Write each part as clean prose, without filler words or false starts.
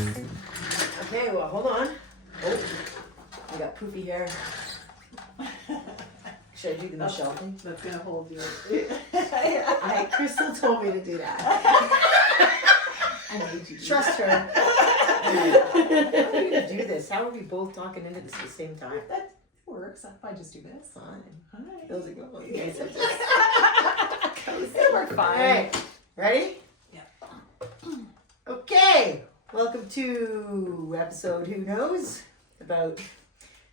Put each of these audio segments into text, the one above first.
Okay, well, hold on. Oh, I got poofy hair. Should I do the Michelle thing? That's gonna hold you. Crystal told me to do that. I made you. Trust her. How are we gonna do this? How are we both talking into this at the same time? That works. If I just do this. Fine. Hi. Those are going. You guys have It'll work fine. All right. Ready? Yeah. Okay. Welcome to episode Who Knows? About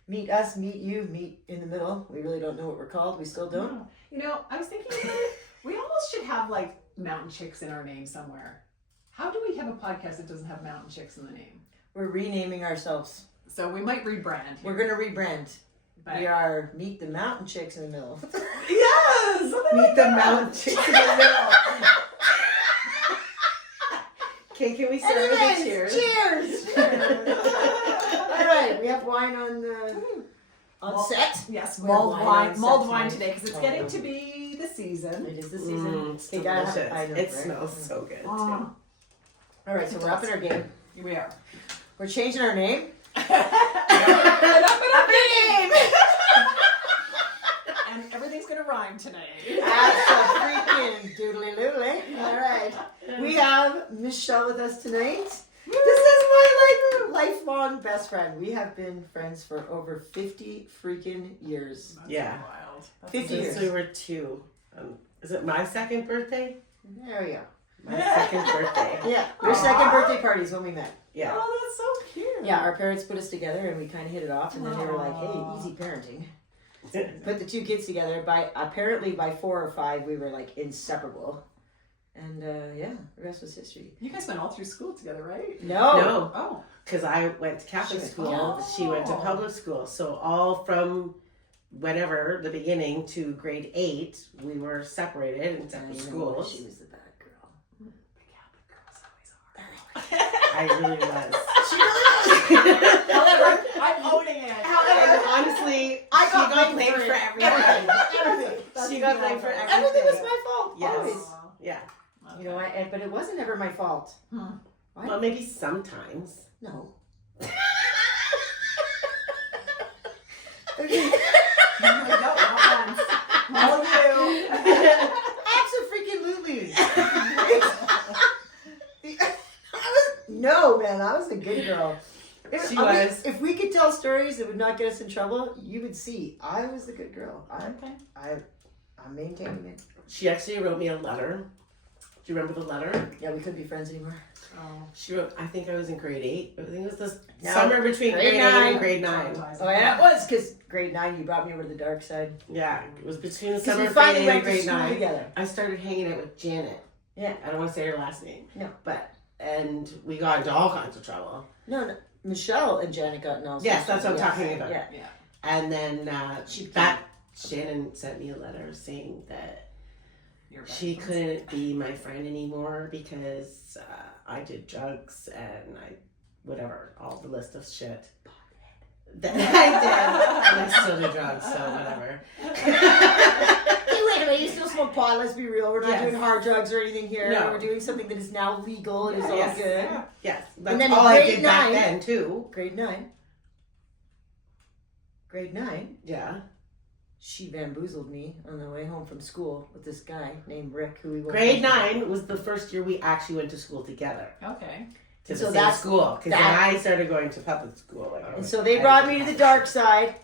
meet us, meet you, meet in the middle. We really don't know what we're called. We still don't. No. You know, I was thinking about it. We almost should have like MtnChix in our name somewhere. How do we have a podcast that doesn't have MtnChix in the name? We're renaming ourselves. So we might rebrand. We're going to rebrand. But... We are Meet the MtnChix in the middle. Yes! Meet the MtnChix in the middle. Okay, can we start with a cheers? Cheers! All right, we have wine on set. Yes, mulled wine today because it's getting to be the season. It is the season. It's delicious. It right? smells so good too. All right, so we're up in our game. Here we are. We're changing our name. Up in our game! And everything's gonna rhyme tonight. Freaking doodly doodly. All right. We have Michelle with us tonight. This is my lifelong best friend. We have been friends for over 50 freaking years. That's Yeah. wild. That's 50 Since years. we were 2. Is it my second birthday? There we go. My second birthday. Yeah, your second birthday party is when we met. Yeah. Oh, that's so cute. Yeah, our parents put us together and we kind of hit it off, and then they were like, "Hey, Aw. easy parenting." Put the two kids together. By 4 or 5, we were like inseparable, and yeah, the rest was history. You guys went all through school together, right? No, Oh. Because I went to Catholic She went- school. Oh. She went to public school. So all from whenever the beginning to grade 8, we were separated in separate schools. She was the bad girl. The Catholic girls always are. I really was. She really However, I'm owning it. And honestly, I she got got blamed blamed for for everything. everything. She got blamed for everything. Everything was my fault. Yes. Always. Yeah. You know, but it wasn't ever my fault. Hmm. Why? Well, maybe sometimes. No. No, not once. All you. Absolutely. No, man, I was the good girl. She was. If we could tell stories that would not get us in trouble, you would see. I was the good girl. Okay. I'm maintaining it. She actually wrote me a letter. Do you remember the letter? Yeah, we couldn't be friends anymore. Oh. She wrote, I think I was in grade 8. I think it was the No, summer between grade grade 8 9. and grade 9. Oh, yeah, it was because grade 9, you brought me over to the dark side. Yeah, it was between the Because summer we of finally grade 8 went and to grade school 9. together. I started hanging out with Janet. Yeah. I don't want to say her last name. No. And we got into all kinds of trouble. No. Michelle and Janet got in all Yes, sorts that's of- what I'm talking about. Yeah. Yeah. And then She- Shannon sent me a letter saying that You're back. she couldn't be my friend anymore because I did drugs and all the list of shit that I did. And I still do drugs, so whatever. Hey, wait a minute, you still smoke pot, let's be real. We're not Yes. doing hard drugs or anything here. No. We're doing something that is now legal. It is all Yes. good. Yeah. Yes, And that's then all in I grade did back 9 then too. Grade 9. Grade 9. Yeah. She bamboozled me on the way home from school with this guy named Rick, who we went Grade to- 9 was the first year we actually went to school together. Okay. To So the same that's- school. Because then that- I started going to public school. And so they brought me to the dark side.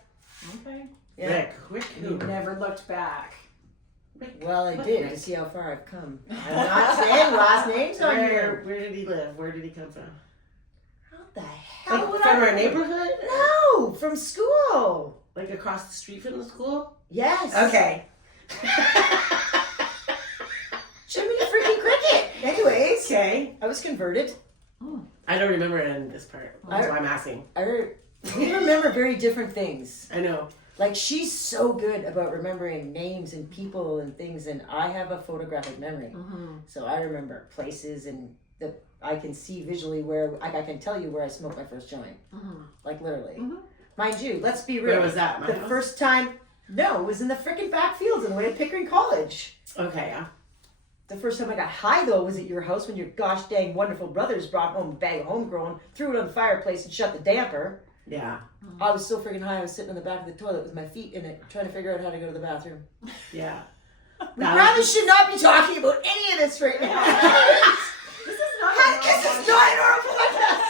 Okay. Yeah. Rick You who? never looked back. Well, I What did Rick? to see how far I've come. I'm not saying last names on here. Where did he live? Where did he come from? How the hell Like would from I our neighborhood? No, from school. Like across the street from the school? Yes. Okay. Jiminy freaking cricket. Anyways, Okay. I was converted. I don't remember in this part. That's why I'm asking. We remember very different things. I know. Like, she's so good about remembering names and people and things, and I have a photographic memory. Mm-hmm. So I remember places and the I can see visually where, like I can tell you where I smoked my first joint. Like literally. Mind you, let's be real. Where was that? My the house? first time, no, it was in the frickin' back fields on the way to Pickering College. Okay, yeah. The first time I got high though was at your house when your gosh dang wonderful brothers brought home a bag of homegrown, threw it on the fireplace and shut the damper. Yeah. I was so freaking high I was sitting on the back of the toilet with my feet in it, trying to figure out how to go to the bathroom. Yeah. We probably should not be talking about any of this right now. This is not This is not an oral podcast.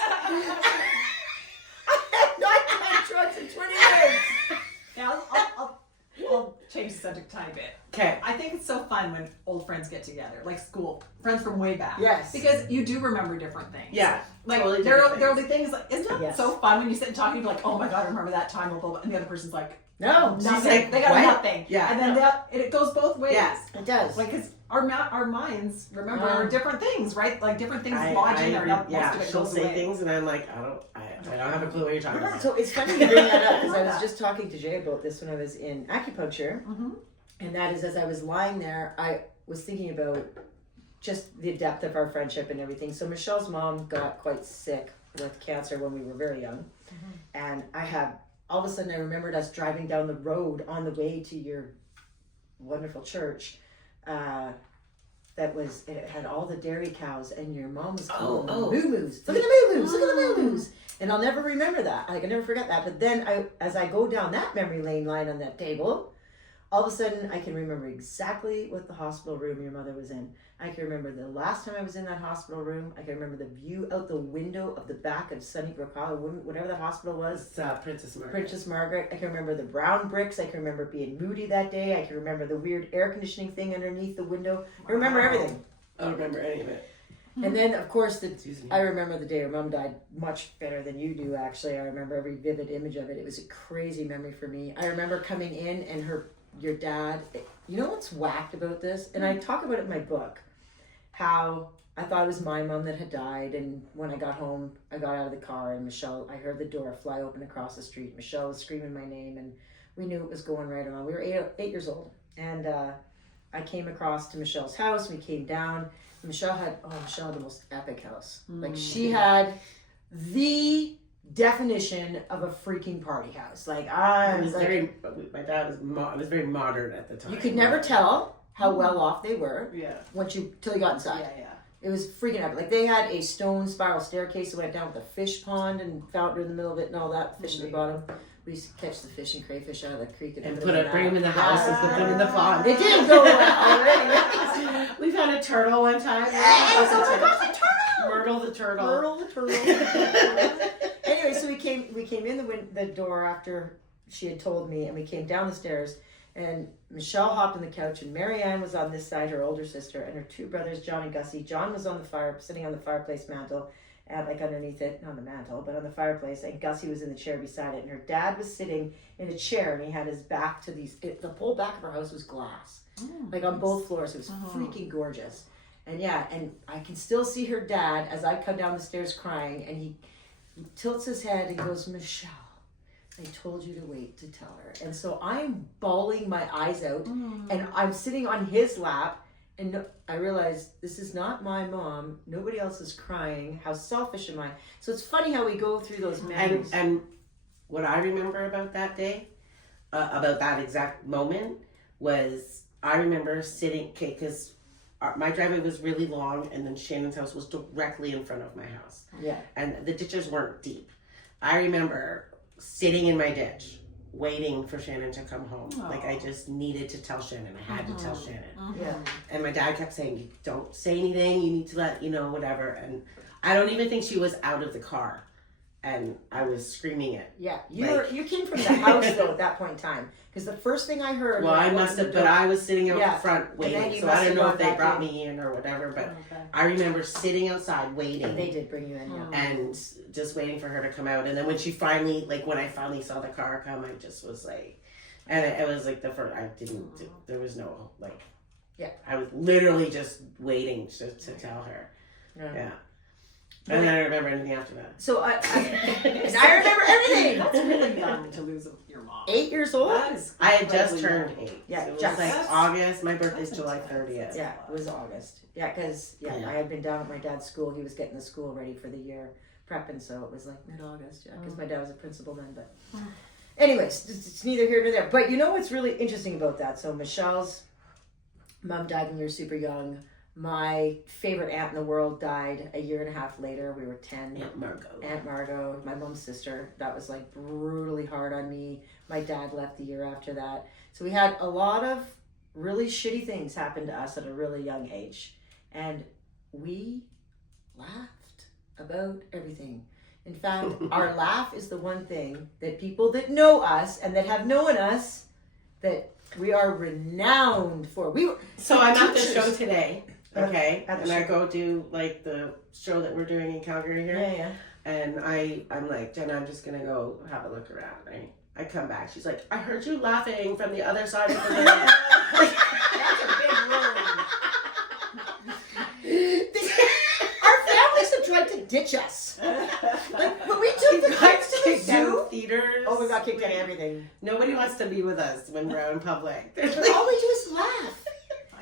I have not done drugs in 20 years. Yeah, I'll change the subject a tiny bit. Okay. I think it's so fun when old friends get together, like school friends from way back. Yes. Because you do remember different things. Yeah. Like totally there'll be things like, isn't that Yes. so fun when you sit and talk and you're like, oh my god, I remember that time, blah, blah, blah, and the other person's like, No, She's nothing. like, They got what? nothing. Yeah. And then it goes both ways. Yes. it does. Like, cause our minds remember different things, right? Like different things lodge in there. Most yeah, of it she'll goes say away. things and I'm like, I don't have a clue what you're talking about. So it's funny you bring that up because I was just talking to Jay about this when I was in acupuncture. And that is, as I was lying there, I was thinking about just the depth of our friendship and everything. So Michelle's mom got quite sick with cancer when we were very young. And all of a sudden I remembered us driving down the road on the way to your wonderful church. It had all the dairy cows and your mom was calling them moo-moos. Look at the moo-moos, look at the moo-moos. And I'll never remember that. I can never forget that. But then as I go down that memory lane line on that table, all of a sudden I can remember exactly what the hospital room your mother was in. I can remember the last time I was in that hospital room. I can remember the view out the window of the back of Sunnybrook Hall, whatever that hospital was. It's Princess Margaret. Princess Margaret. I can remember the brown bricks. I can remember being moody that day. I can remember the weird air conditioning thing underneath the window. I remember everything. I don't remember any of it. And then, of course, Excuse me. I remember the day her mom died much better than you do, actually. I remember every vivid image of it. It was a crazy memory for me. I remember coming in and your dad, you know what's whacked about this? And I talk about it in my book, how I thought it was my mom that had died. And when I got home, I got out of the car and Michelle, I heard the door fly open across the street. Michelle was screaming my name and we knew it was going right on. We were 8 years old. And I came across to Michelle's house. We came down. Michelle had the most epic house. Like she had the definition of a freaking party house. Like my dad was very modern at the time. You could never tell how well off they were till you got inside. Yeah. It was freaking epic. Like they had a stone spiral staircase that went down with a fish pond and fountain in the middle of it and all that, fish at the bottom. We used to catch the fish and crayfish out of the creek and bring them in the house and put them in the pond. It didn't go well. We found a turtle one time. Yes, oh my gosh, the turtle! Myrtle the turtle. Myrtle the turtle. Anyway, so we came in the door after she had told me, and we came down the stairs, and Michelle hopped on the couch, and Marianne was on this side, her older sister, and her two brothers, John and Gussie. John was sitting on the fireplace mantle, and like underneath it, not on the mantle, but on the fireplace, and Gussie was in the chair beside it, and her dad was sitting in a chair, and he had his back to the whole back of her house was glass, like on both floors. It was freaking gorgeous. And and I can still see her dad as I come down the stairs crying, and he tilts his head and goes, Michelle, I told you to wait to tell her. And so I'm bawling my eyes out, and I'm sitting on his lap, and I realize this is not my mom. Nobody else is crying. How selfish am I? So it's funny how we go through those memories. And what I remember about that day, about that exact moment, was I remember sitting, because my driveway was really long, and then Shannon's house was directly in front of my house. Yeah. And the ditches weren't deep. I remember sitting in my ditch, waiting for Shannon to come home. Aww. Like I just needed to tell Shannon. I had to tell Shannon. Yeah. And my dad kept saying, don't say anything. You need to let, whatever. And I don't even think she was out of the car. And I was screaming it. Yeah. You came from the house though at that point in time. Because the first thing I heard. Well, I must have, but I was sitting out the front And then waiting. you So must I don't have know gone if they back brought in. me in or whatever, but I remember sitting outside waiting. They did bring you in, yeah. And just waiting for her to come out. And then when she finally, when I finally saw the car come, I just was like, and it was like the first, there was no, I was literally just waiting to tell her. Yeah. And then I don't remember anything after that. So I remember everything. That's really young to lose your mom. 8 8 years old. That is I had just incredibly turned young. 8. Yeah, So it was just- like That's- August. My birthday's that's July intense. 30th. Yeah, it was August. Yeah, because Yeah. I had been down at my dad's school. He was getting the school ready for the year, prepping, so it was like mid-August. Yeah, because my dad was a principal then. But, anyways, it's neither here nor there. But you know what's really interesting about that? So Michelle's mom died when you were super young. My favorite aunt in the world died a year and a half later. We were 10. Aunt Margot. Aunt Margot, my mom's sister. That was like brutally hard on me. My dad left the year after that. So we had a lot of really shitty things happen to us at a really young age. And we laughed about everything. In fact, our laugh is the one thing that people that know us and that have known us, that we are renowned for. So I'm at the teachers. show today. Okay, At the and I show. go do like the show that we're doing in Calgary here. Yeah. And I'm like, Jenna, I'm just gonna go have a look around, right? I come back, she's like, I heard you laughing from the other side of the room. That's a big room. Our families have tried to ditch us. Like, when we took the kids to the Kicked out zoo. of theaters. Oh, we got kicked out of everything. Nobody wants to be with us when we're out in public. They're But like, all we do is laugh.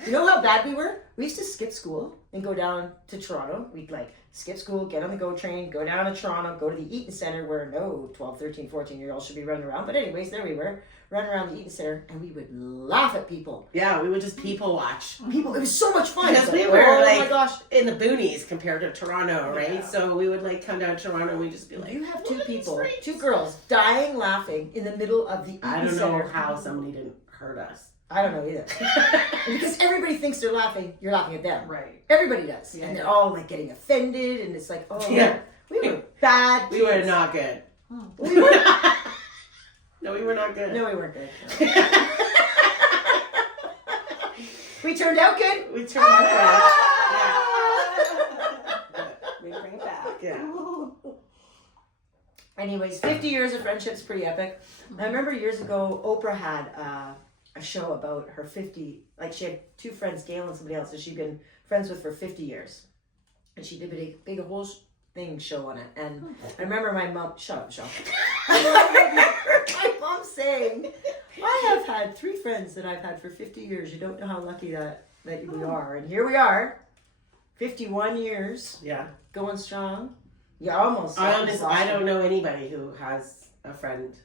You know how bad we were? We used to skip school and go down to Toronto. We'd like skip school, get on the GO train, go down to Toronto, go to the Eaton Centre where no 12, 13, 14-year-olds should be running around. But anyways, there we were, running around the Eaton Centre, and we would laugh at people. yeah, we would just people watch. People, it was so much fun. Because It's we like, were oh like my gosh. in the boonies compared to Toronto, right? Yeah. So we would like come down to Toronto and we'd just be like, You have two "What are these people, streets?" 2 girls, dying laughing in the middle of the Eaton I don't know Centre. how somebody didn't hurt us. I don't know either. Because everybody thinks they're laughing, you're laughing at them. Right. Everybody does. Yeah. And they're all like getting offended, and it's like, oh, Yeah. we were bad We were kids. not good. We were, No, we were not good. no, we weren't good. We turned out good. We turned out We bring it back. good. Yeah. Anyways, 50 years of friendship's pretty epic. I remember years ago, Oprah had a show about her 50, like she had 2 friends, Gail and somebody else, that she'd been friends with for 50 years. And she did a big whole show on it. And I remember my mom, shut up, Michelle. I remember my mom saying, I have had 3 friends that I've had for 50 years. You don't know how lucky that we are. And here we are, 51 years, Yeah. going strong. Yeah, almost. I don't know anybody who has a friend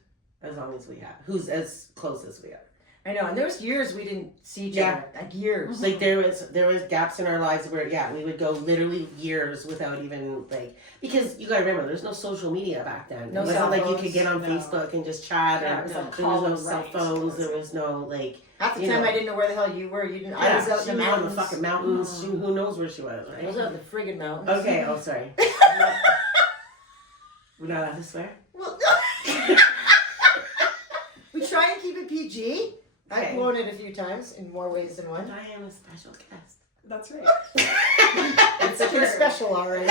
as long as we have, who's as close as we are. I know, and there was years we didn't see each Yeah. other, like years. Like there was gaps in our lives where we would go literally years without even like, because you gotta remember there's no social media back then. No it wasn't cell like you phones. could get on No. Facebook and just chat. Yeah, or it was there like was no call cell right. phones. There was no like. Half the you time know. I didn't know where the hell you were. You didn't. I was out she in the was on mountains. the fucking mountains. Who knows where she was, I was right? out in the friggin' mountains. Okay. Oh, sorry. We're not allowed to swear. Well, we try and keep it PG. I've Okay. blown it a few times in more ways than one. I am a special guest. That's right. It's something special, all right.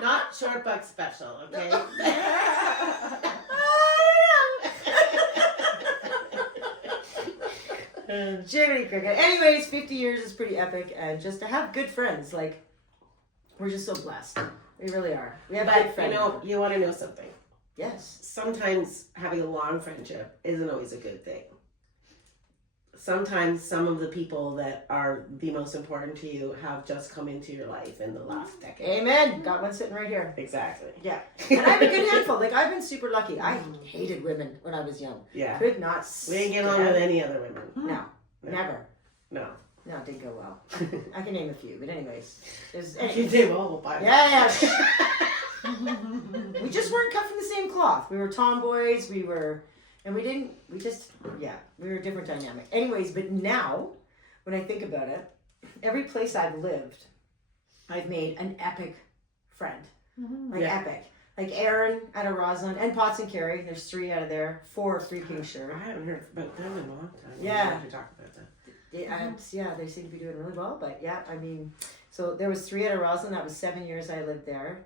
Not short buck special, okay? Jiminy Cricket. Anyways, 50 years is pretty epic, and just to have good friends, like, we're just so blessed. We really are. We have good But you friends. know, you want to know something. Yes. Sometimes having a long friendship isn't always a good thing. Sometimes some of the people that are the most important to you have just come into your life in the last decade. Amen. Got one sitting right here. Exactly. Yeah. And I have a good handful. Like, I've been super lucky. I hated women when I was young. Yeah. Could not We didn't get along with any other women. No. Never. No. No, it didn't go well. I can name a few, but anyways. There's You did well, bye. Yeah. We just weren't cut from the same cloth. We were tomboys. We were a different dynamic. Anyways, but now, when I think about it, every place I've lived, I've made an epic friend. Like Yeah. epic. Like Aaron out of Roslyn and Potts and Carey. There's 3 out of there. 4 of 3 Kingshire. I haven't heard about them in a long time. Yeah. We have to talk about that. They seem to be doing really well. But yeah, I mean, so there was 3 out of Roslyn. That was 7 years I lived there.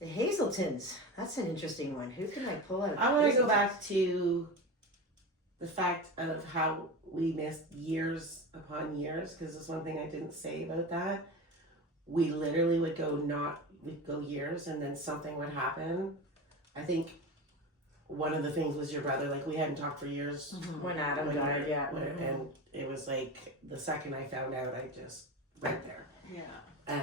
The Hazeltons. That's an interesting one. Who can I pull out? I want to go Hazeltons? back to the fact of how we missed years upon years, because there's one thing I didn't say about that. We literally we'd go years and then something would happen. I think one of the things was your brother. Like we hadn't talked for years. When Adam When died, yeah. And it was like the second I found out, I just went there. Yeah. And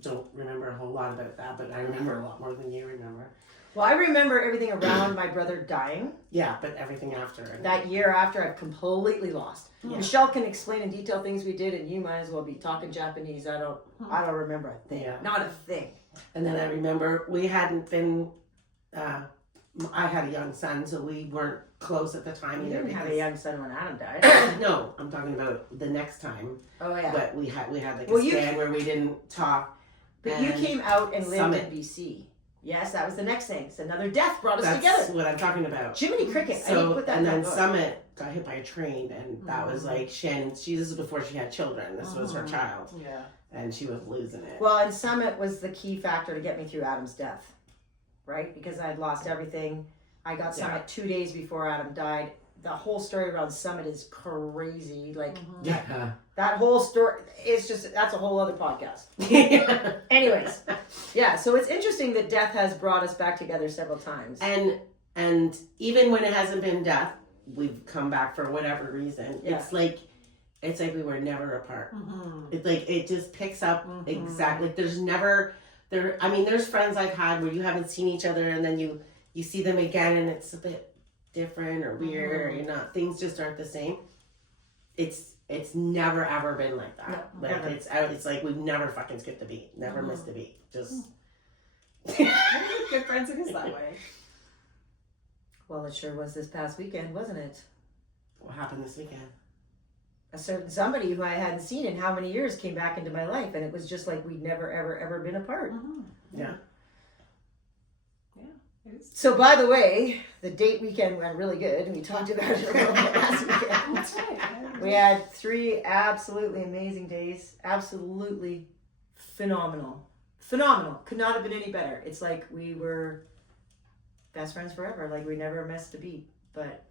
don't remember a whole lot about that, but I remember a lot more than you remember. Well, I remember everything around my brother dying. Yeah, but everything after. That year after, I've completely lost. Yeah. Michelle can explain in detail things we did, and you might as well be talking Japanese. I don't remember a thing. Yeah. Not a thing. And then I remember we hadn't been. I had a young son, so we weren't close at the time You either. didn't have a young son when Adam died. No, I'm talking about the next time. Oh yeah. But we had like Well, a span where we didn't talk. But you came out and lived Summit. in BC. Yes, that was the next thing. So another death brought us That's together. what I'm talking about. Jiminy Cricket. I need to So put that and in then my book. Summit got hit by a train, and that was like Shannon. This is before she had children. This was her child, Yeah. and she was losing it. Well, and Summit was the key factor to get me through Adam's death, right? Because I had lost everything. I got Summit 2 days before Adam died. The whole story around Summit is crazy. Like Yeah. that whole story, it's just, that's a whole other podcast. Anyways, yeah, so it's interesting that death has brought us back together several times. And even when it hasn't been death, we've come back for whatever reason. Yeah. It's like we were never apart. It's like it just picks up exactly. There's never there. I mean, there's friends I've had where you haven't seen each other, and then you see them again, and it's a bit different or weird, or you're not. Things just aren't the same. It's never ever been like that. No, Like never. it's like we've never fucking skipped a beat. Never missed a beat. Just. Good friends, it is that way. Well, it sure was this past weekend, wasn't it? What happened this weekend? A certain somebody who I hadn't seen in how many years came back into my life, and it was just like we'd never, ever, ever been apart. Yeah. It is. So, by the way, the date weekend went really good, and we talked about it a little bit last weekend. That's right. We had 3 absolutely amazing days. Absolutely phenomenal. Phenomenal. Could not have been any better. It's like we were best friends forever. Like we never missed a beat. But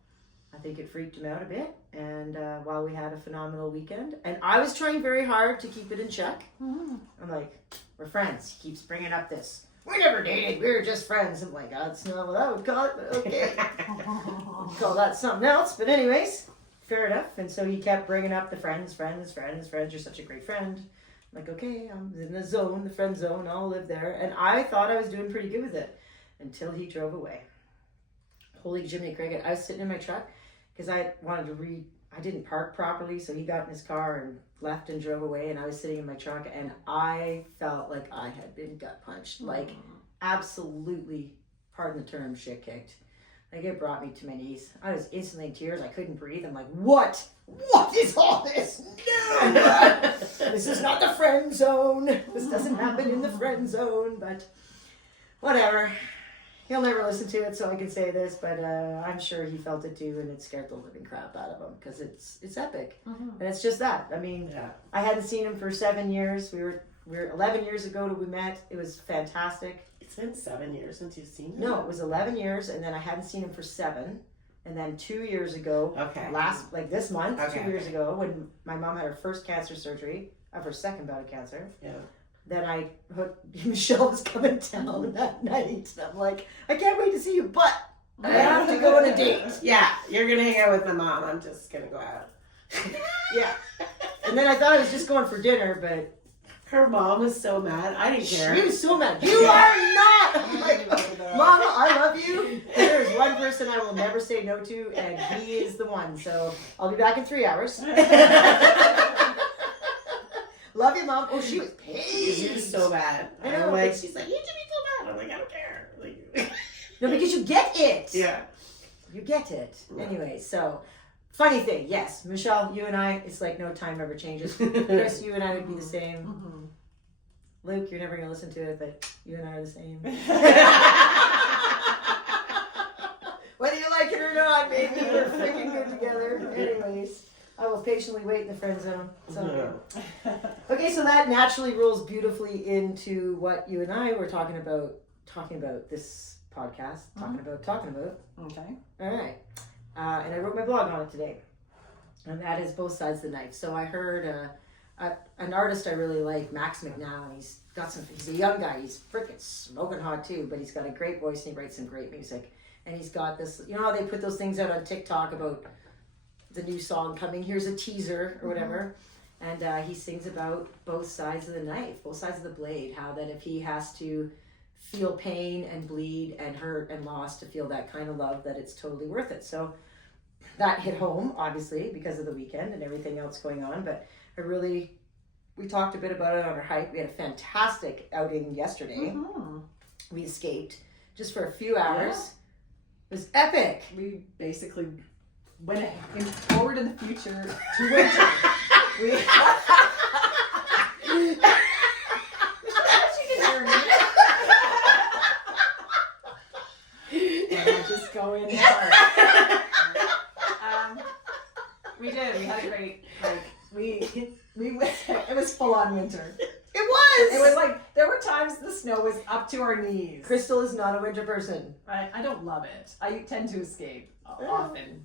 I think it freaked him out a bit. And while we had a phenomenal weekend, and I was trying very hard to keep it in check. I'm like, we're friends. He keeps bringing up this. We never dated. We were just friends. I'm like, that's not what I would call it, but okay. I'd call that something else. But anyways, fair enough. And so he kept bringing up the friends. You're such a great friend. I'm like, okay, I'm in the zone, the friend zone. I'll live there. And I thought I was doing pretty good with it until he drove away. Holy Jiminy Cricket. I was sitting in my truck because I wanted to read. I didn't park properly, so he got in his car and left and drove away, and I was sitting in my truck, and I felt like I had been gut punched. Like, absolutely, pardon the term, shit kicked. Like, it brought me to my knees. I was instantly in tears. I couldn't breathe. I'm like, what? What is all this? No! This is not the friend zone. This doesn't happen in the friend zone, but whatever. He'll never listen to it, so I can say this, but I'm sure he felt it too, and it scared the living crap out of him, because it's epic. And it's just that. I mean, I hadn't seen him for 7 years. We were 11 years ago that we met. It was fantastic. It's been 7 years since you've seen him. No, it was 11 years, and then I hadn't seen him for 7. And then 2 years ago, this month, 2 years ago, when my mom had her first cancer surgery of her second bout of cancer. Yeah. Then Michelle was coming down that night. And I'm like, I can't wait to see you, but I have to go on a date. Yeah, you're gonna hang out with my mom. I'm just gonna go out. Yeah. And then I thought I was just going for dinner, but her mom was so mad. I didn't care. She was so mad. You are not! I'm like, Mama, I love you. There is one person I will never say no to, and he is the one. So I'll be back in 3 hours. Love you, Mom. Oh, she was pissed. She was so bad. I know. I'm like, she's like, you should be so bad. I'm like, I don't care. Like, no, because you get it. Yeah. You get it. Yeah. Anyway, so funny thing, yes, Michelle, you and I, it's like no time ever changes. Chris, you and I would be the same. Luke, you're never gonna listen to it, but you and I are the same. Whether you like it or not, baby, we're freaking good together. Anyways, I will patiently wait in the friend zone. So, okay, so that naturally rolls beautifully into what you and I were talking about this podcast, talking about. Okay. All right. And I wrote my blog on it today. And that is both sides of the knife. So I heard an artist I really like, Max McNown. He's a young guy. He's freaking smoking hot too, but he's got a great voice and he writes some great music. And he's got this, you know how they put those things out on TikTok about the new song coming? Here's a teaser or whatever. And he sings about both sides of the knife, both sides of the blade. How that if he has to feel pain and bleed and hurt and loss to feel that kind of love, that it's totally worth it. So that hit home, obviously, because of the weekend and everything else going on. But we talked a bit about it on our hike. We had a fantastic outing yesterday. We escaped just for a few hours. Yeah. It was epic. We basically went forward in the future to winter. Just go in hard. We did. We had a great, we went, it was full on winter. It was! It was like, there were times the snow was up to our knees. Crystal is not a winter person. I don't love it. I tend to escape often,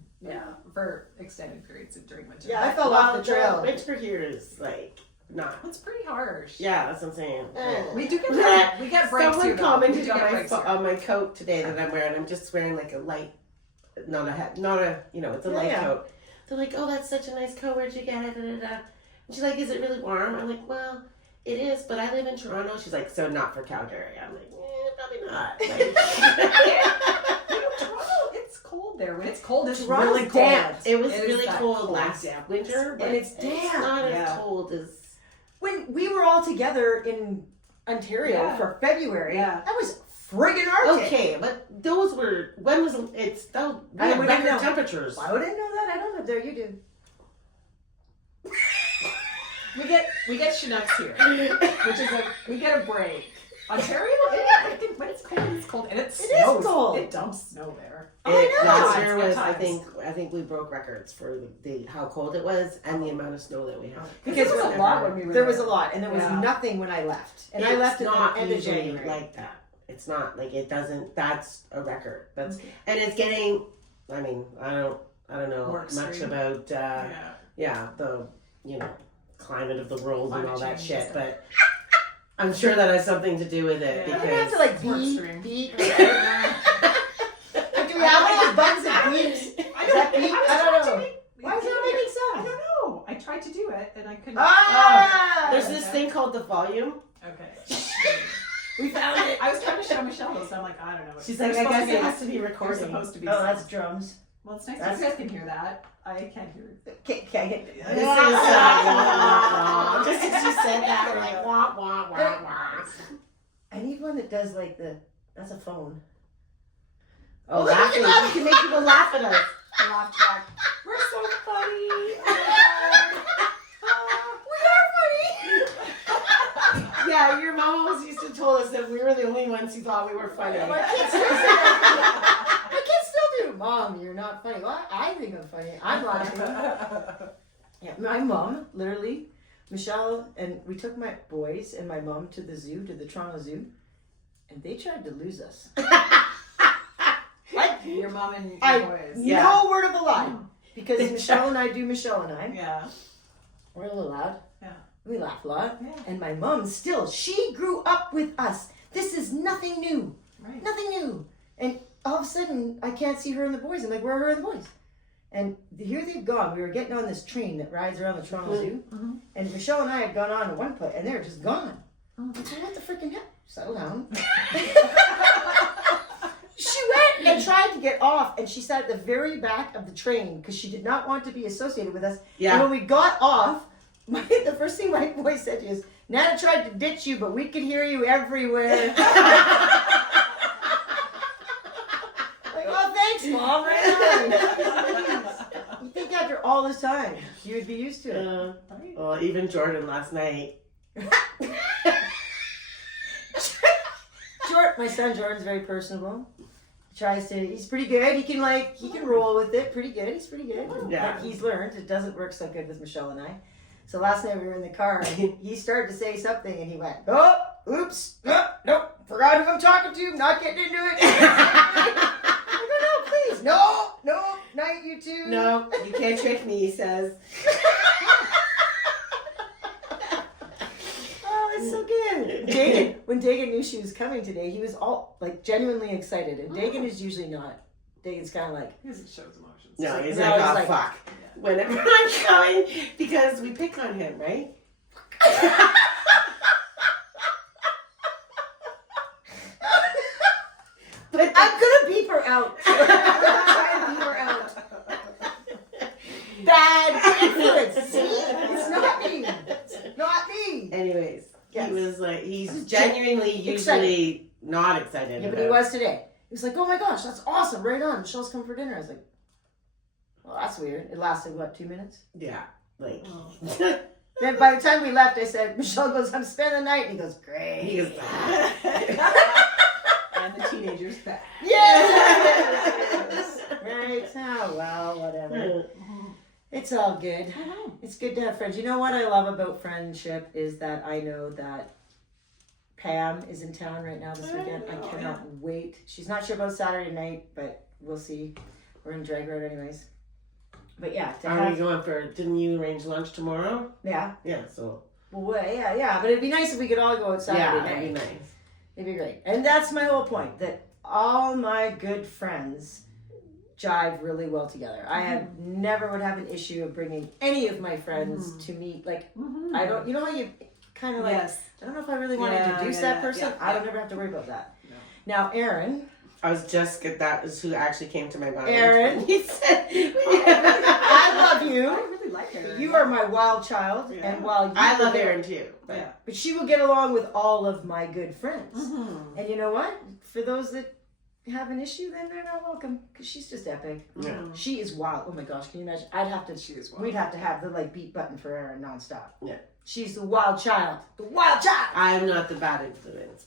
for extended periods during winter. Yeah, I fell off the trail. Winter here is like, not. It's pretty harsh. Yeah, that's what I'm saying. We do get we get breaks too. Someone commented on my coat today that I'm wearing. I'm just wearing like a light, not a, it's a light coat. They're like, oh, that's such a nice coat. Where'd you get it? Da, da, da. And she's like, is it really warm? I'm like, well, it is, but I live in Toronto. She's like, so not for Calgary. I'm like, probably not. Toronto, it's cold there. When it's cold, it's Toronto's really damp. It was really cold last winter, but and it's damp. It's not as cold as when we were all together in Ontario for February. Yeah. That was friggin' Arctic. Okay, but those were we had record temperatures. I wouldn't know that. I don't live there. You do. We get Chinooks here, which is we get a break. Ontario, when it's cold, and it snows. It is cold. It dumps snow there. Last year was, I think we broke records for how cold it was and the amount of snow that we had. Because there was a lot when we were there. Was a lot, and there was nothing when I left. And I left at the end of January. Like that. It's not like it doesn't. That's a record. That's and it's getting. I mean, I don't know much about the climate of the world and all that shit, but I'm sure that has something to do with it because you have to like beep. Do we have any bugs and beeps? I don't know. Why is that making sound? I don't know. I tried to do it and I couldn't. There's this thing called the volume. Okay. We found it. I was trying to show Michelle this, so I'm like, I don't know. She's like, I guess it has to be recording. It's supposed to be. Oh, that's drums. Well, it's nice that you guys can hear that. I can't hear it. Okay. This is just as you said that, we're like wah wah wah wah. I need one that does like that's a phone. Oh, laughing. You can make people laugh at us. Laugh track. We're so funny. Yeah, your mom always used to tell us that we were the only ones who thought we were funny. My kids still say that. My kids still do. Mom, you're not funny. Well, I think I'm funny. I'm laughing. Yeah, my mom, literally, Michelle, and we took my boys and my mom to the zoo, to the Toronto Zoo, and they tried to lose us. What? Your mom and your boys? Yeah. No word of a lie. Because Michelle and I do Michelle and I. Yeah. We're a little loud. Yeah. We laugh a lot. Yeah. And my mom still, she grew up with us. This is nothing new. Right. Nothing new. And all of a sudden, I can't see her and the boys. I'm like, where are her and the boys? And here they've gone. We were getting on this train that rides around the Toronto Zoo. Mm-hmm. And Michelle and I had gone on to one place, and they were just gone. Mm-hmm. I said, what the freaking hell? Settle down. She went and tried to get off, and she sat at the very back of the train because she did not want to be associated with us. Yeah. And when we got off, the first thing my boy said to us, Nana tried to ditch you, but we could hear you everywhere. Like, oh, thanks, Mom. Right on. You think after all this time, you would be used to it. Well, even Jordan last night. My son Jordan's very personable. He's pretty good. He can roll with it pretty good. He's pretty good. Yeah. But he's learned it doesn't work so good with Michelle and I. So last night we were in the car and he started to say something and he went, oh, oops, nope, forgot who I'm talking to, not getting into it. I go, no, please, no, not you two. No, you can't trick me, he says. Dagan knew she was coming today, he was all like genuinely excited, and Dagan is usually not. Dagan's kind of like He doesn't show his emotions. No, he's No, like, he's oh, like- fuck. Whenever I'm coming, because we pick on him, right? But I'm gonna beep her out. I'm gonna try and beep her out. Bad influence. See, it's not me. It's not me. anyways, Yes. he was like, he's genuinely usually not excited. Yeah, but he was today. He was like, "Oh my gosh, that's awesome! Right on. Michelle's coming for dinner." I was like, "Well, that's weird." It lasted what, 2 minutes? Yeah, like Then by the time we left, I said, Michelle goes, "I'm spending the night." And he goes, "Great." he was And the teenager's back. Yes! Right? Oh, well, whatever. It's all good. It's good to have friends. You know what I love about friendship is that I know that Pam is in town right now this weekend. I cannot wait. She's not sure about Saturday night, but we'll see. We're in Drag Road anyways. But yeah, to Are we have, going for? Didn't you arrange lunch tomorrow? yeah. Yeah, so Well, yeah. But it'd be nice if we could all go out Saturday yeah, night. that'd be nice. It'd be great. And that's my whole point, that all my good friends jive really well together. I have never would have an issue of bringing any of my friends to meet. Like, I don't, you know how you kind of like, Yes. I don't know if I really want to introduce that person. I don't never have to worry about that. No. Now, Aaron. I was just that is who actually came to my mind. Aaron. He said, I love I you. really like her. You are my wild child. Yeah. And while you I love will- Aaron too. But Yeah. But she will get along with all of my good friends. Mm-hmm. And you know what? For those that have an issue, then they're not welcome because she's just epic. yeah. She is wild. Oh my gosh, can you imagine? I'd have to. She is wild. We'd have to have the like beat button for Aaron nonstop. Yeah. She's the wild child. The wild child. I'm not the bad influence.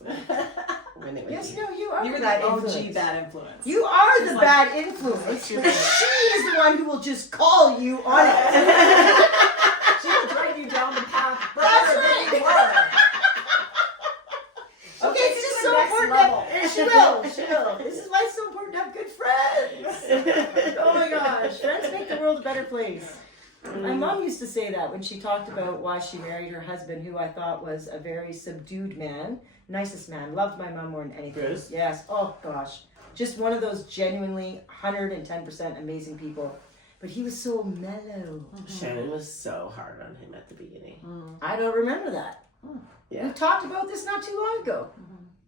When it was Yes, you. no, you are You're that the OG influence. bad influence. You are She's the like- bad influence, She's but like- she is the one who will just call you on it. She will drag you down the path That's further right. than you were. Okay, take it's it just to the so next important. level. She will. She will. This is why it's so important to have good friends. Oh my gosh, friends make the world a better place. My mom used to say that when she talked about why she married her husband, who I thought was a very subdued man, nicest man, loved my mom more than anything. Bruce? Yes. Oh gosh, just one of those genuinely 110% amazing people. But he was so mellow. Shannon was so hard on him at the beginning. I don't remember that. Yeah. We talked about this not too long ago.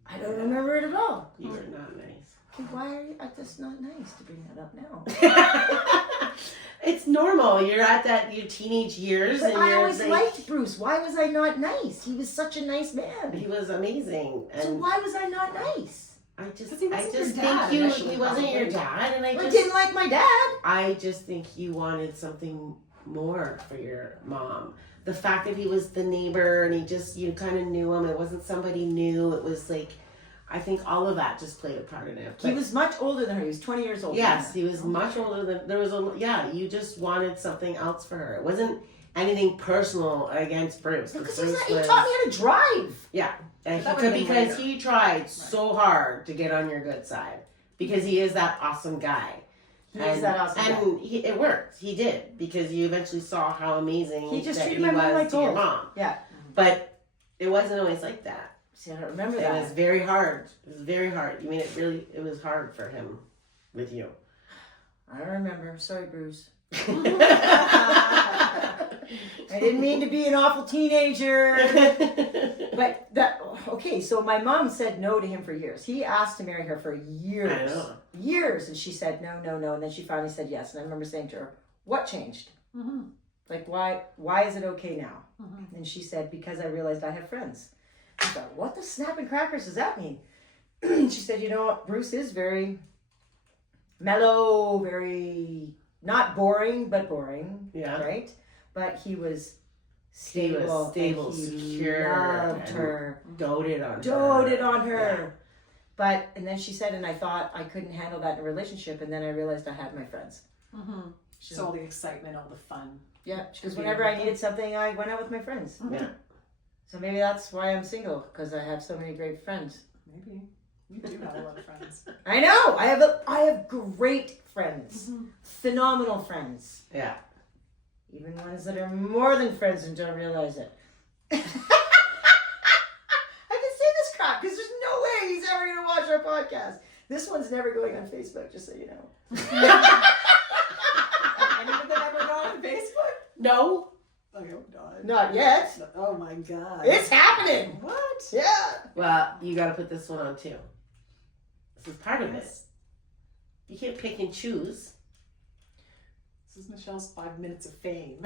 I don't remember it at all. You were not nice. Okay, why are you just not nice to bring that up now? It's normal. You're at that your teenage years, But and I you're always like, liked Bruce. Why was I not nice? He was such a nice man. he was amazing, So and why was I not nice? I just 'Cause he wasn't your think dad you initially, he wasn't your probably. dad, and I didn't like my dad. I just think you wanted something more for your mom. The fact that he was the neighbor and he just, you kind of knew him. It wasn't somebody new. It was like, I think all of that just played a part in it. He But was much older than her. He was 20 years old. yes, he was much older than, there was a, yeah, you just wanted something else for her. It wasn't anything personal against Bruce. Because Bruce he was- taught me how to drive. Yeah, and That he would've could, been because later. he tried so hard to get on your good side because he is that awesome guy. He is that awesome guy. And it worked. He did because you eventually saw how amazing He just that treated he my mom was like to your gold. mom. Yeah. But it wasn't always like that. See, I don't remember It that. was very hard. It was very hard. I mean, it was hard for him with you. I don't remember. Sorry, Bruce. I didn't mean to be an awful teenager. But that, okay, so my mom said no to him for years. He asked to marry her for years. I know. Years. And she said no, no, no. And then she finally said yes. And I remember saying to her, what changed? Mm-hmm. Like, why is it okay now? And she said, because I realized I have friends. I thought, what the snapping crackers does that mean? She said, you know what? Bruce is very mellow, very not boring, but boring. Yeah. Right? But he was He was stable, and he secure, loved and her. Doted on her. Doted on her. But, and then she said, and I thought I couldn't handle that in a relationship. And then I realized I had my friends. Mm-hmm. Just all the excitement, all the fun. Yeah. Because whenever I needed something, I went out with my friends. Yeah. So maybe that's why I'm single, because I have so many great friends. Maybe. You do have a lot of friends. I know. I have great friends. Phenomenal friends. Yeah. Even ones that are more than friends and don't realize it. I can our podcast. This one's never going on Facebook, just so you know. Anyone that ever got on Facebook? No. I hope not. Not yet. Oh my god. It's happening. What? Yeah. Well, you got to put this one on too. This is part of it. You can't pick and choose. This is Michelle's 5 minutes of fame.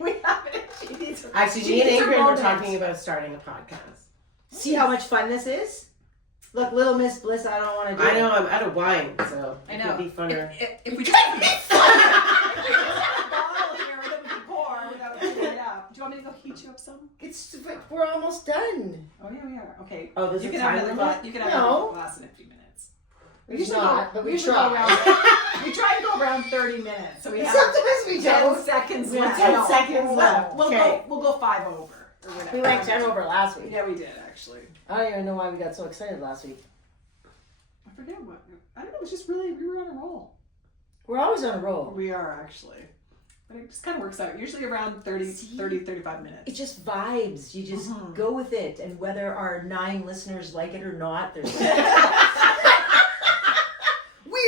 We haven't. Actually, she me and needs her Ingrid were moment. talking about starting a podcast. See how much fun this is? Look, Little Miss Bliss, I don't want to do I it. know I'm out of wine, so I it know. could be funner. If we just have a bottle here that we can pour without heating it up. Do you want me to go heat you up some? We're almost done. Oh yeah, we are. Okay. Oh, there's you a can time have another limit? glass. You can have No. another glass in a few minutes. It's not, but we usually try. go around. We try and go around 30 minutes, so we have Sometimes we 10 don't. seconds We have left. 10 No, seconds left. Okay. We'll go 5 over or whatever. We went 10 over last week. Yeah, we did actually. I don't even know why we got so excited last week. I forget what. I don't know. It's just really we were on a roll. We're always on a roll. We are actually. But it just kind of works out. Usually around 35 minutes. It's just vibes. You just go with it. And whether our 9 listeners like it or not, there's... we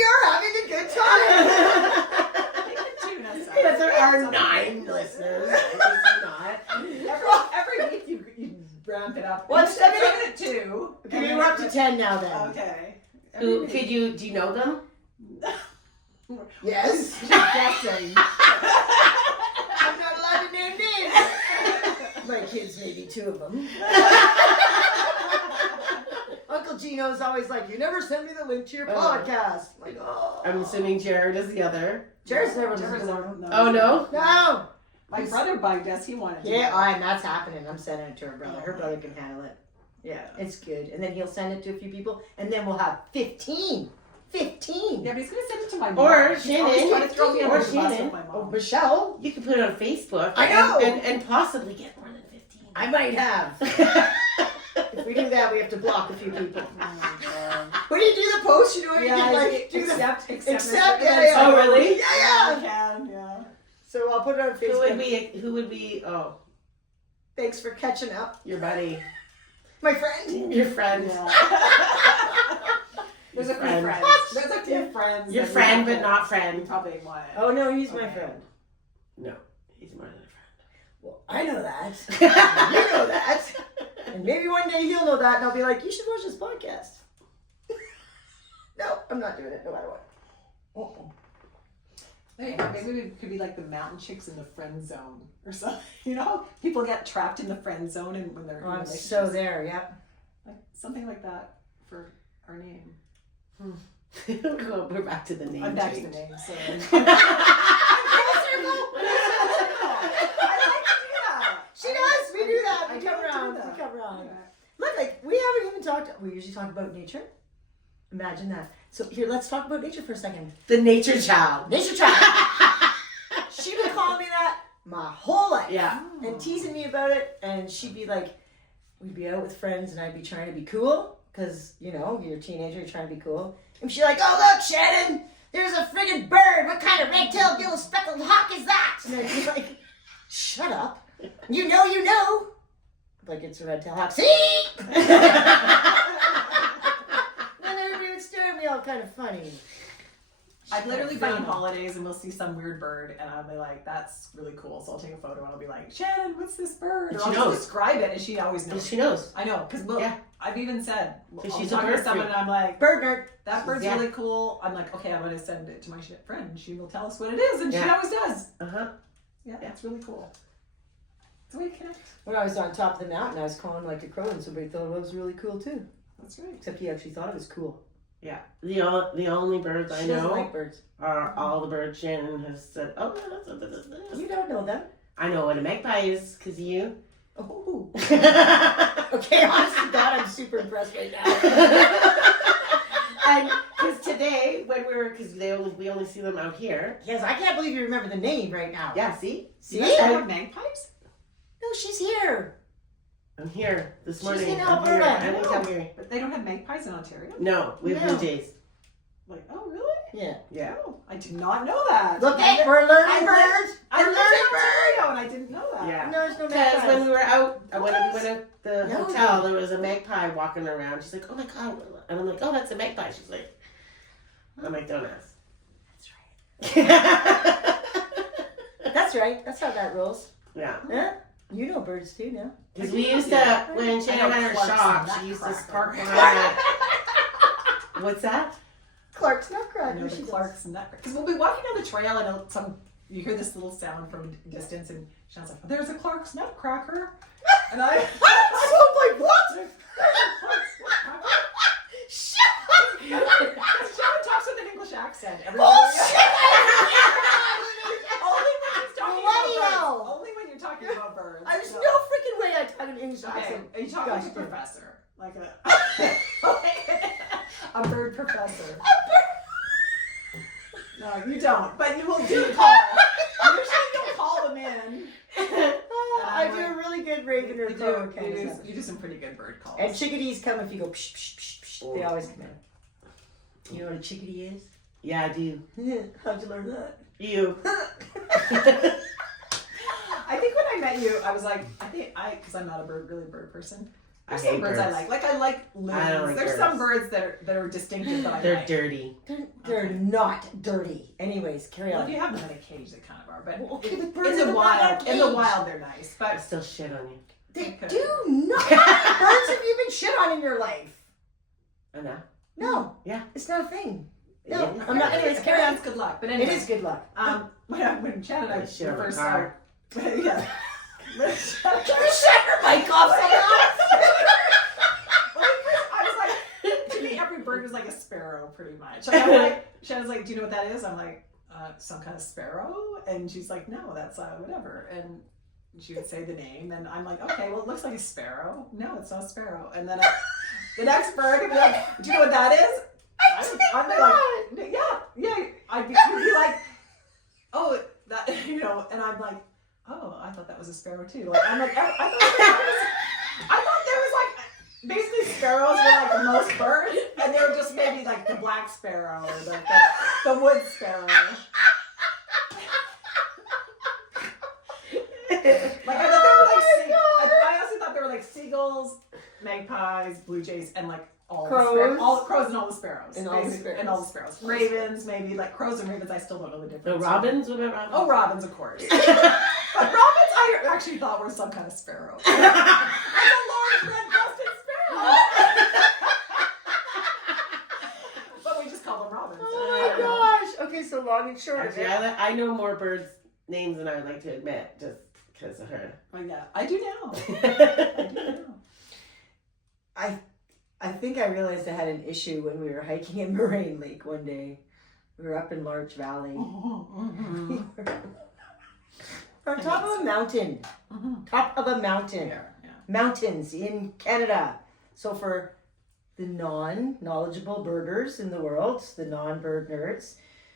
are having a good time. Because there are 9 listeners. Not. Every week you ramp it up. What's Started at 2. Okay, we're up to 10 now then. Okay. Do you know them? Yes. Just guessing. I'm not allowed to name names. My kids, maybe 2 of them. Uncle Gino's always like, you never send me the link to your podcast. I'm like, oh. I'm assuming Jared is the other. Jared's never listened to one. Oh, no? No. My brother bugged us. He wanted to. Yeah, and that's happening. I'm sending it to her brother. Her brother can handle it. Yeah, it's good. And then he'll send it to a few people, and then we'll have 15. 15. Yeah, but he's going to send it to my mom. Or He's always Shannon. trying to throw me under Or the bus Shannon. with my Oh, mom. Michelle. You can put it on Facebook. I know. And possibly get more than 15. I might have. If we do that, we have to block a few people. When you do the post, you know, you can like do accept, accept, yeah, yeah. Oh, really? Yeah, I yeah. can, yeah. So I'll put it on Facebook. Who would be, oh, Thanks for catching up, your buddy. my friend. Your friend. Yeah. There's a few Friend. friends. There's a few friends. Your that friend, we but not You friend. probably want. Oh no, he's my Okay. friend. No, he's more than a Well, I know that. friend. You know that. And maybe one day he'll know that, and I'll be like, you should watch this podcast. No, I'm not doing it no matter what. Uh-uh. Maybe we could be like the MtnChix in the friend zone or something. You know, people get trapped in the friend zone and when they're in Oh, I'm relationships. so there, yep. Like something like that for our name. We're back to the name. I'm back to the change. name. So. She does. We do that. I We do come do around. that. We come around. Yeah. Look, like we haven't even talked. We usually talk about nature. Imagine that. So here, let's talk about nature for a second. The nature child. Nature child. She would call me that my whole life. Yeah. And teasing me about it, and she'd be like, we'd be out with friends, and I'd be trying to be cool, because you know you're a teenager, you're trying to be cool. And she'd like, oh look, Shannon, there's a friggin' bird. What kind of red-tailed yellow speckled hawk is that? And I'd be like, shut up. You know, you know. Like it's a red-tailed hawk. See? Then everybody would stare at me all kind of funny. I've literally been on Phenomenal. holidays and we'll see some weird bird and I'll be like, that's really cool. So I'll take a photo and I'll be like, Shannon, what's this bird? And Or she I'll knows. just describe it and she always knows. She knows. I know, because Yeah. I've even said, So I'll she's be a talking bird to someone freak. and I'm like, Bird nerd. that bird's Yeah. really cool. I'm like, okay, I'm going to send it to my friend and she will tell us what it is. And she Yeah. always does. Uh-huh. Yeah, it's really cool. It's the way you connect. When I was on top of the mountain, I was calling like a crow, and somebody thought it was really cool too. That's right. Except he actually thought it was cool. Yeah. The only birds I She doesn't know like birds. are all the birds Shannon has said, oh, You don't know them. I know what a magpie is, because you. Oh. Okay, honestly, God, I'm super impressed right now. And because today, because we only see them out here. Yes, I can't believe you remember the name right now. Yeah, see? See? You guys don't have magpies? No, she's here. I'm here this She's morning. in I'm here. Alberta. I'm in No. Calgary. But they don't have magpies in Ontario? No, we have No. blue jays. Like, oh, really? Yeah. Yeah. Oh, I did not know that. Look at, we're learning I birds. I We're lived learning in birds. Ontario and I didn't know that. Yeah. No, there's no Because magpies. when we were out, when we went to the No. hotel, there was a magpie walking around. She's like, oh my God. And I'm like, oh, that's a magpie. She's like, I'm like, don't ask. That's right. That's right. That's how that rolls. Yeah. Yeah. You know birds too, no? Because we used to, when Shannon had her Clark's shop, she used to Nutcracker. park around that. What's that? Clark's I Nutcracker. know the Clark's Nutcracker. Because we'll be walking down the trail and you hear this little sound from a distance and Shannon's like, there's a Clark's Nutcracker. And I I'm like, what? There's a Clark's Nutcracker. Shannon talks with an English accent. Only when he's talking about birds. Wow. Only when you're talking about birds. There's no freaking way I talk an English Okay, accent. are you talking Gosh, to a dude. professor? Like a bird professor. No, you don't. But you will do call. Usually you'll call them in. Oh, I do a really good raven or crow kind of stuff. You do some pretty good bird calls. And chickadees come if you go psh, psh, psh, psh. They always come in. You know what a chickadee is? Yeah, I do. How'd you learn that? You. I think when I met you, I was like, because I'm not a bird person. There's I some hate birds I like. Like I like loons. I don't like There's birds. some birds that are distinctive that I They're like. dirty. They're not dirty. Anyways, carry Well, on. if you have them in a cage, they kind of are. But Well, okay, in but birds the are not wild, in in a the cage. wild, they're nice. I But still shit on you. They Okay. do not. Birds have you been shit on in your life? I know. No. Yeah. It's not a thing. No, Yeah. I'm not. Anyways, carry on. That's good luck. But It anyway, is good luck. when Chad and I Shit on first a car. started, yeah. Can you shut your mic off somehow? I was like, to me, every bird was like a sparrow, pretty much. Like, I'm like, Shannon's like, do you know what that is? I'm like, some kind of sparrow? And she's like, no, that's whatever. And she would say the name, and I'm like, okay, well, it looks like a sparrow. No, it's not a sparrow. And then the next bird would be like, do you know what that is? I'd be like, yeah. You'd be like, oh, that, and I'm like, oh, I thought that was a sparrow too. Like, I'm like, I thought there was like, basically sparrows were like most birds, and they were just maybe like the black sparrow or the wood sparrow. Like I thought they were like I also thought they were like seagulls, magpies, blue jays, and like all Crows. all the crows and all the sparrows. And all the basically, sparrows. And all the sparrows. Ravens, maybe like crows and ravens. I still don't know the difference. The robins? What about robins? Oh, robins, of course. But robins, I actually thought were some kind of sparrow. Like a large red-breasted sparrow. But we just call them robins. Oh my gosh. Okay, so long and short. Actually, I know more birds' names than I would like to admit, just because of her. Oh yeah, I do now. I do now. I think I realized I had an issue when we were hiking in Moraine Lake one day. We were up in Larch Valley. Mm-hmm. We're on top of a mountain. Top of a mountain. Yeah. Mountains in Canada. So for the non-knowledgeable birders in the world, the non-bird nerds,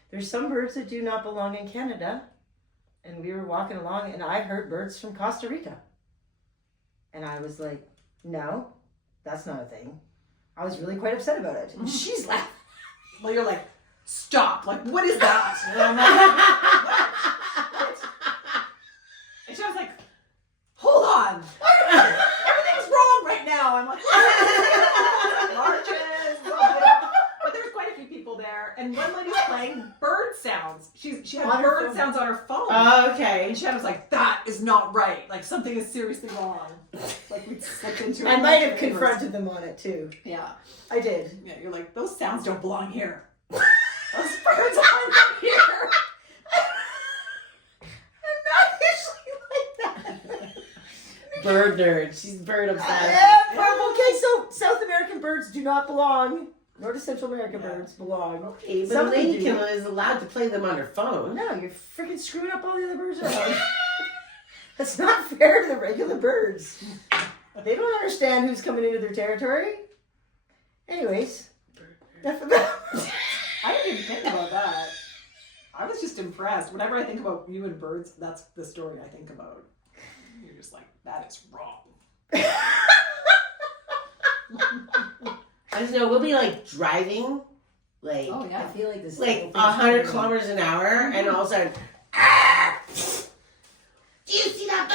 there's some birds that do not belong in Canada. And we were walking along and I heard birds from Costa Rica. And I was like, no, that's not a thing. I was really quite upset about it. And she's laughing. Well, you're like, stop. Like, what is that? And I'm like, what? And she was like, hold on. Everything's wrong right now. I'm like, larches. But there's quite a few people there. And one lady was playing bird sounds. She had On her bird phone. sounds on her phone. Okay. And Shannon was like, that is not right. Like, something is seriously wrong. Like, we slipped into it. I might have confronted them on it too. Yeah. I did. Yeah, you're like, those sounds don't belong here. Those birds aren't here. I'm not usually like that. Bird nerd. She's bird obsessed. Okay, so South American birds do not belong, nor do Central American birds belong. Okay, but Some the lady do. is allowed to play them on her phone. No, you're freaking screwing up all the other birds around. That's not fair to the regular birds. They don't understand who's coming into their territory. Anyways, enough about. I didn't even think about that. I was just impressed. Whenever I think about you and birds, that's the story I think about. You're just like, that is wrong. I just know we'll be like driving like Oh I yeah. feel like this. like 100 kilometers an hour, and all of a sudden, ah! Do you see that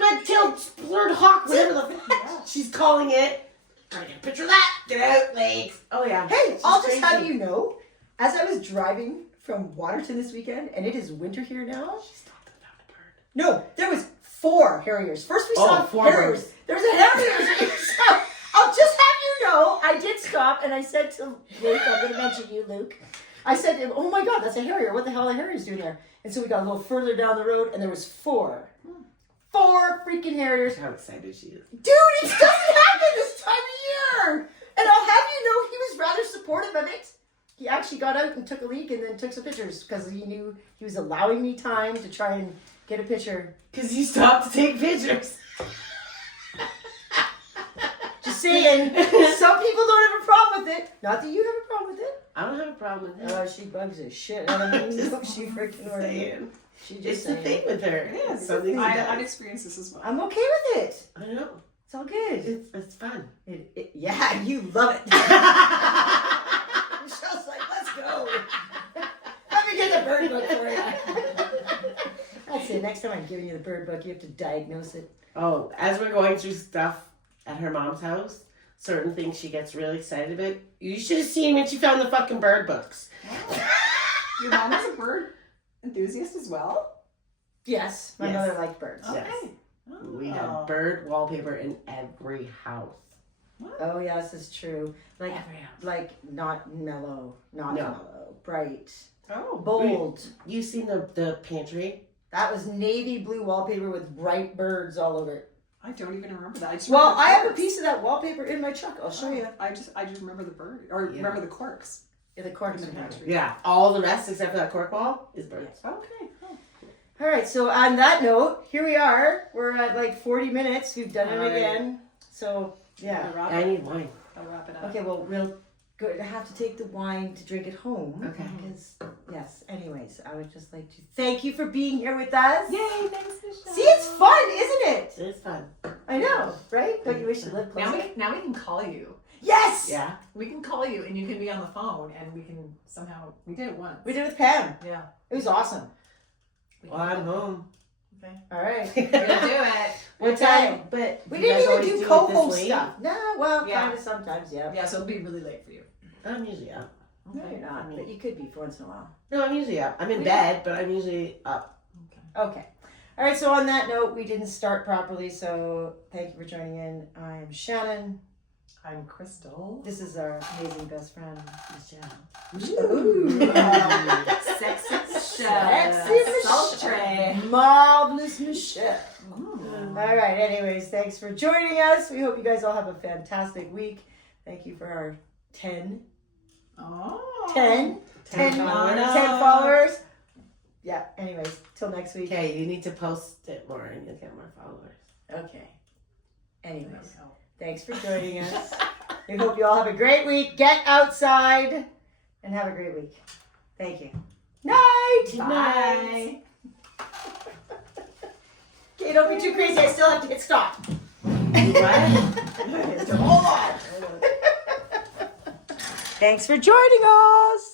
red-tailed splurred hawk? Whatever the fuck she's calling it. Trying to get a picture of that. Get out, legs. Oh yeah. Hey, She's I'll just crazy. have you know, as I was driving from Waterton this weekend, and it is winter here now. She's talking about a bird. No, there was 4 harriers. First we Oh, saw 4 harriers. birds. There was a harrier. So I'll just have you know, I did stop and I said to Luke, I'm going to mention you, Luke. I said to him, oh my God, that's a harrier. What the hell are harriers doing there? And so we got a little further down the road, and there was 4. 4 freaking harriers. How excited she is. Dude, it doesn't happen this time of year. And I'll have you know, he was rather supportive of it. He actually got out and took a leak and then took some pictures because he knew he was allowing me time to try and get a picture. Because you stopped to take pictures. Just saying, some people don't have a problem with it. Not that you have a problem with it. I don't have a problem with that. Oh, she bugs the shit out of me. Just She freaking worries. saying. She just It's the saying. thing with her. It is. Something she I've does. experienced this as well. I'm okay with it. I know. It's all good. It's fun. Yeah, you love it. Michelle's like, let's go. Let me get the bird book for you. That's it. Next time I'm giving you the bird book, you have to diagnose it. Oh, as we're going through stuff at her mom's house, certain things she gets really excited about. You should have seen when she found the fucking bird books. Your mom is a bird enthusiast as well? Yes, my Yes. mother liked birds. Yes. Okay. We Oh. have bird wallpaper in every house. Oh, yeah, this is true. Like, Every house. like not mellow, not No. mellow, bright, Oh. bold. You seen the pantry? That was navy blue wallpaper with bright birds all over it. I don't even remember that. I just Well, remember the I have a quirks. piece of that wallpaper in my truck. I'll show you. I just remember the bird or Yeah. remember the quirks. Yeah, the corks In in the there. pantry. Yeah. All the rest except for that cork wall is birds. Okay. Oh. All right, so on that note, here we are. We're at like 40 minutes. We've done it All right. again. So, yeah. I'll wrap I it. need wine. I'll wrap it up. Okay, well, we'll go to have to take the wine to drink at home. Okay. Because, yes, anyways, I would just like to thank you for being here with us. Yay! Thanks, Michelle. See, it's fun, isn't it? It's fun. I know, right? Don't you wish you lived Now closer? we can call you. Yes! Yeah. We can call you and you can be on the phone and we can somehow we did it once. We did it with Pam. Yeah. It was awesome. We Well, can I'm do it. home. Okay. All right. We're gonna do it. What time? But We you didn't guys even always do it this co-host late? stuff. No, well, Yeah. kind of sometimes, yeah. Yeah, so it'll be really late for you. I'm usually up. No, you're not, but you could be for once in a while. No, I'm usually up. I'm in Yeah. bed, but I'm usually up. Okay. All right, so on that note, we didn't start properly, so thank you for joining in. I'm Shannon. I'm Crystal. This is our amazing best friend, Michelle. Ooh. Sexy Sexy Michelle. Marvelous Michelle. Ooh. All right, anyways, thanks for joining us. We hope you guys all have a fantastic week. Thank you for our 10 Oh. 10 followers. 10 followers. Yeah, anyways, till next week. Okay, you need to post it more and you'll get more followers. Okay. Anyways, Oh. thanks for joining us. We hope you all have a great week. Get outside and have a great week. Thank you. Night. Bye. Okay, don't be too crazy. I still have to hit stop. What? Hold on. Thanks for joining us.